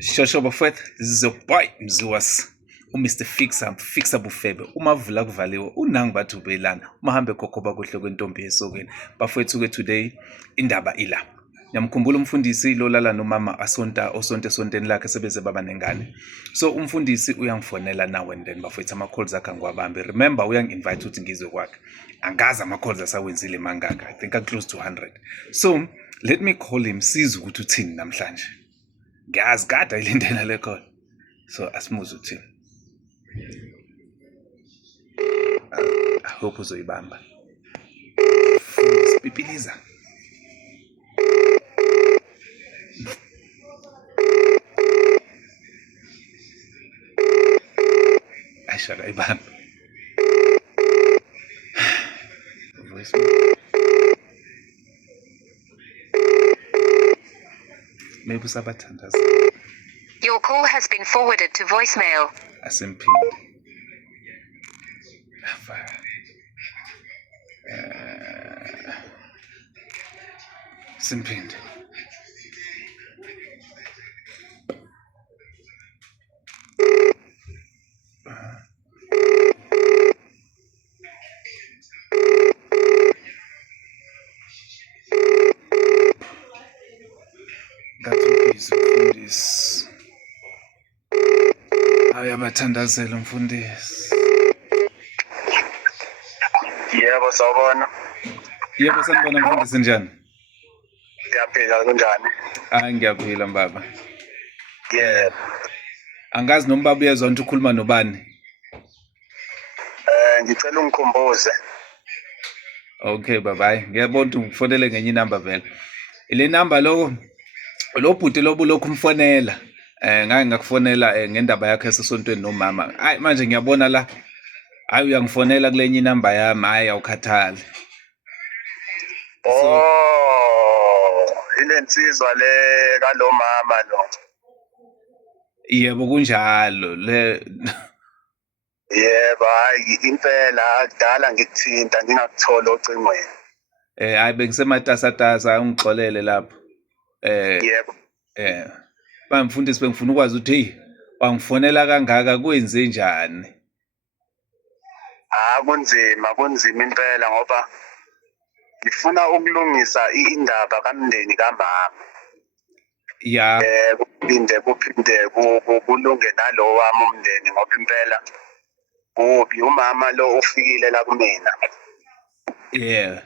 Shosho bafowethu, this is your boy Mziwas, uMr Fixa Bufebe. Uma vula kuvaliwe unangi bathi ubelana. Uma hambe khokhoba kuhle kwentombi esokeni. Bafowethu ke today indaba ila. Nyamkhumbula umfundisi lo lala nomama osonto esonteni lakhe sebeze baba nengane. So umfundisi uyangifonela now and then bafowethu ama calls akhe ngiwabambe. Remember uyangi-invite ukuthi ngizwe kwakhe. Angazi ama calls asawenzile mangaka. I think I'm close to 100. So let me call him sizwe ukuthi uthini namhlanje. Ngiyazi kade ayilindela le call. So asimuzwe uthini. I hope uzoyibamba. Sipipiliza. Ayishaka ibamba. Maybe usabathandaza. Your call has been forwarded to voicemail. Asimphinde. Simphinde. Ngathi umfundisi. Ayabathandazela umfundisi. Yebo sawubona. Yebo sanibona mfundisi njani? Siyaphila kunjani? Hayi ngiyaphila mbaba. Yebo. Angazi noma baba uyezwa ukuthi ukhuluma nobani. Ngicela ungikhumbuze. Okay baba, hayi ngiyabona ukuthi ngifonele ngenye inamba vele. Ile number lo bhuti lobu lokhu umfonela. Ngake ngakufonela ngendaba yakhe esesontweni nomama. Hayi manje ngiyabona la. Hayi uyangifonela kulenye inamba yami, hayi awukhathali. Ile nsizwa le kalomama lo. Yebo kunjalo le. Yebo hayi impela akudala ngikuthinta ngingakuthola ocingweni. Hayi bengisematasatasa ungixolele lapho. Yebo. Bamfundisi bengifuna ukwazi ukuthi hey wangifonela kangaka kwenze njani? Kunzima impela ngoba ngifuna ukulungisa indaba kamndeni kamama. Ya. Kuphinde kulunge nalo wami umndeni ngoba impela kubi umama lo ufikile la kumina. Yeah.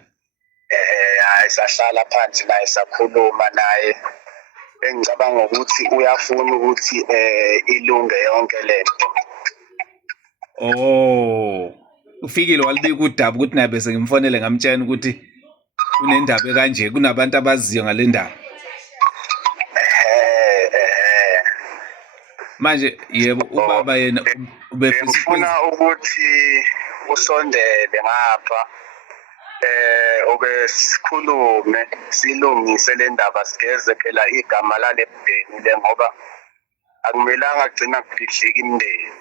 Hayi sahlala phansi naye sakhuluma naye. Engicabanga ukuthi uyafuna ukuthi ilunge yonke lento. Ufikile walibika udaba ukuthi naye bese ngimfonele ngamtshela ukuthi kunendaba kanje kunabantu abaziyo ngale ndaba. Manje yebo ubaba yena ubefuna ukuthi usondele ngapha sikhulume silungise le ndaba sigeze phela igama lale mndeni le ngoba akumelanga agcina kufihlika imndeni.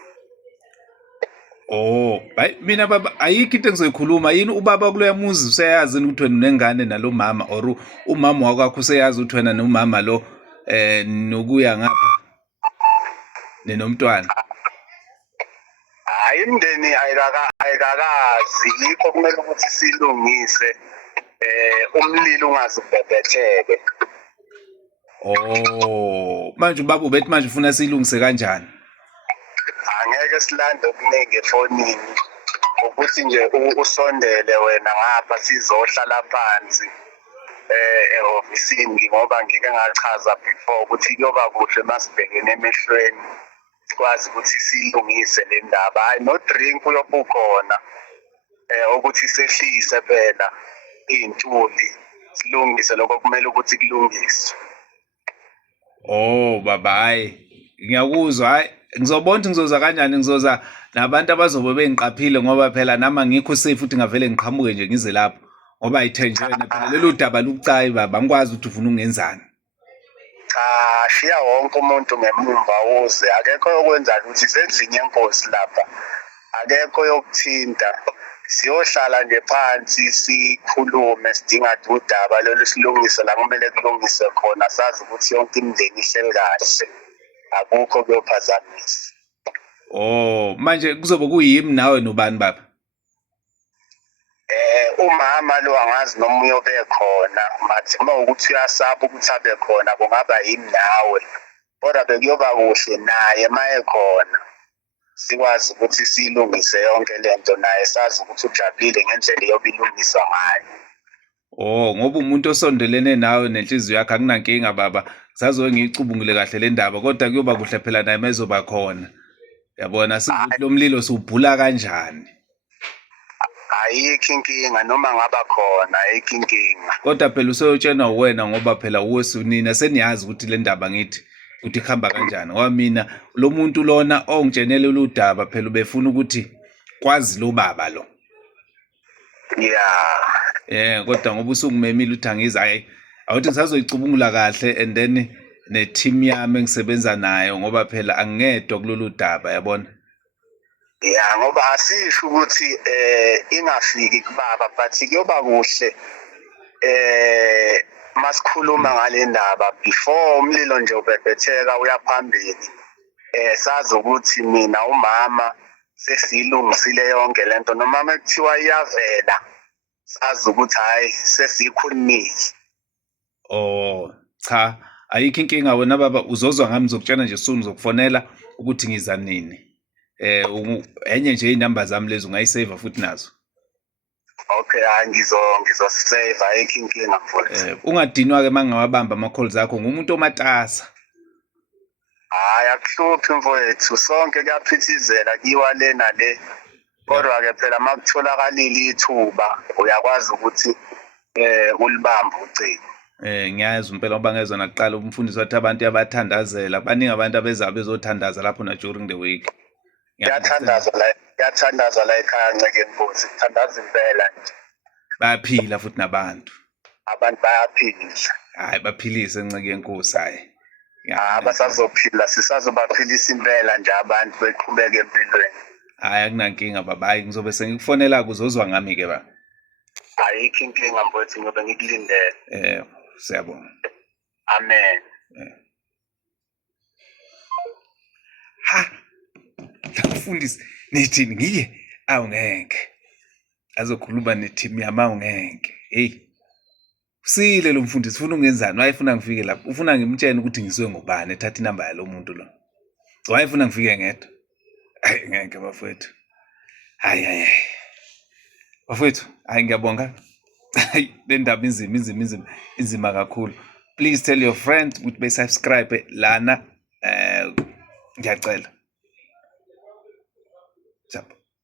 Hayi mina baba ayikho into engizoyikhuluma yini ubaba kuloya muzi useyazi ukuthi wena unengane nalo mama or umama wakwakho useyazi ukuthi wena nomama lo nokuya ngapha nenomntwana. Hayi imndeni ayikakazi yikho kumele ukuthi silungise umlilo ungazibhebhetheke. Manje ubaba ubethi manje ufuna silungise kanjani? Angeke silande okuningi efonini ukuthi nje usondele wena ngapha sizohlala phansi ehofisini ngoba ngike ngachaza before ukuthi kuyoba kuhle masibhekene emehlweni sikwazi ukuthi silungise le ndaba. Hayi no drink uyobukhona ukuthi sehlise phela intuli silungise lokho kumele ukuthi kulungiswe. Baba hayi ngiyakuzwa hayi ngizobona ukuthi ngizoza kanjani ngizoza nabantu abazobe bengiqaphile ngoba phela nami ngikho safe futhi ngavele ngiqhamuke nje ngize lapho ngoba ayithenjene phela lelo daba lucayi baba ngikwazi ukuthi ufuna ungenzani. Cha shiya wonke umuntu ngemumva uze akekho yokwenza ukuthi sendlini yenkosi lapha akekho yokuthinta siyohlala nje phansi sikhulume sidinga udaba lolu silungise la kumele kulungiswe khona sazi ukuthi yonke imindeni ihleli kahle. akukho kuyophazamisa. Oh, manje kuzobe kuyimi nawe nobani baba? Umama lo angazi noma uyobe khona, mathi uma ukuthi uyasaba ukuthi abe khona kungaba yimi nawe, kodwa bekuyoba kuhle naye ma ekhona sikwazi ukuthi siyilungise yonke lento, naye sazi ukuthi ujabulile ngendlela iyobe ilungiswa ngayo. Oh, ngoba umuntu osondelene nawe nenhliziyo yakhe akunankinga baba. Sazoke ngiyicubungule kahle le ndaba kodwa kuyoba kuhle phela naye mezoba khona. Yabona sizokuthi lo mlilo siwubhula kanjani. Ayikho inkinga noma ngaba khona, ayikho inkinga. Kodwa phela usoyotshena wena ngoba phela uwesunina seniyazi ukuthi le ndaba ngithi ukuthi ihamba kanjani. Wamina lo muntu lona ongitshenele udaba phela ubefuna ukuthi kwazi lo baba lo. Yeah. Kodwa ngoba usungimemile uthi angizi hayi awuthi ngisazoyicubungula kahle and then ne-team yami engisebenza nayo ngoba phela angingedwa kulolu daba yabona. Yeah, ngoba asisho ukuthi ingafiki kubaba but kuyoba kuhle masikhuluma ngale ndaba before umlilo nje ubhebhetheka uyaphambili. Sazi ukuthi mina umama sesiyilungisile yonke lento noma mekuthiwa iyavela sazi ukuthi hayi sesiyikhulumile. Oh cha ayikho inkinga wena baba uzozwa ngami ngizokutshena nje soon ngizokufonela ukuthi ngiza nini. Enye nje inamba zami lezi ungayisave futhi nazo. Okay, ngizosave ayikho inkinga mfowethu. Ungadinwa ke mangawabamba ama calls akho ngumuntu omatasa. Hayi akuhluphi mfowethu, sonke kuyaphithizela kiwa le nale. Kodwa ke phela makutholakala ithuba uyakwazi ukuthi ulibambe ucingo. Ngiyazi impela ngoba ngezwe nakuqala umfundisi wathi abantu yabathandazela baningi abantu abeza bezothandaza lapho na during the week. Yathandaza la ekhaya nceke Nkosi, kuthandaza impela nje. Bayaphila futhi nabantu. Abantu bayaphila. Hayi baphilise nceke Nkosi hayi. Basazophila sisazobaphilisa impela nje abantu beqhubeke empilweni. Hayi akunankinga baba, hayi ngizobe sengikufonela kuzozwa ngami ke ba. Ayikho inkinga mfowethu ngoba ngikulindele. Siyabonga. Amen. Ha. Mfundisi nithini ngiye awungeke. Azokhuluma ne-team yami awungeke. Hey. Usile lo mfundisi ufuna ungenzani? Wayefuna ngifike lapha. Ufuna ngimtshene ukuthi ngizwe ngobani ethatha inamba yalo muntu lo. Wayefuna ngifike ngedwa. Hayi ngeke bafowethu. Hayi. Bafowethu, hayi ngiyabonga. Hayi le ndaba inzima kakhulu. Please tell your friends ukuthi be subscribe lana ngiyacela.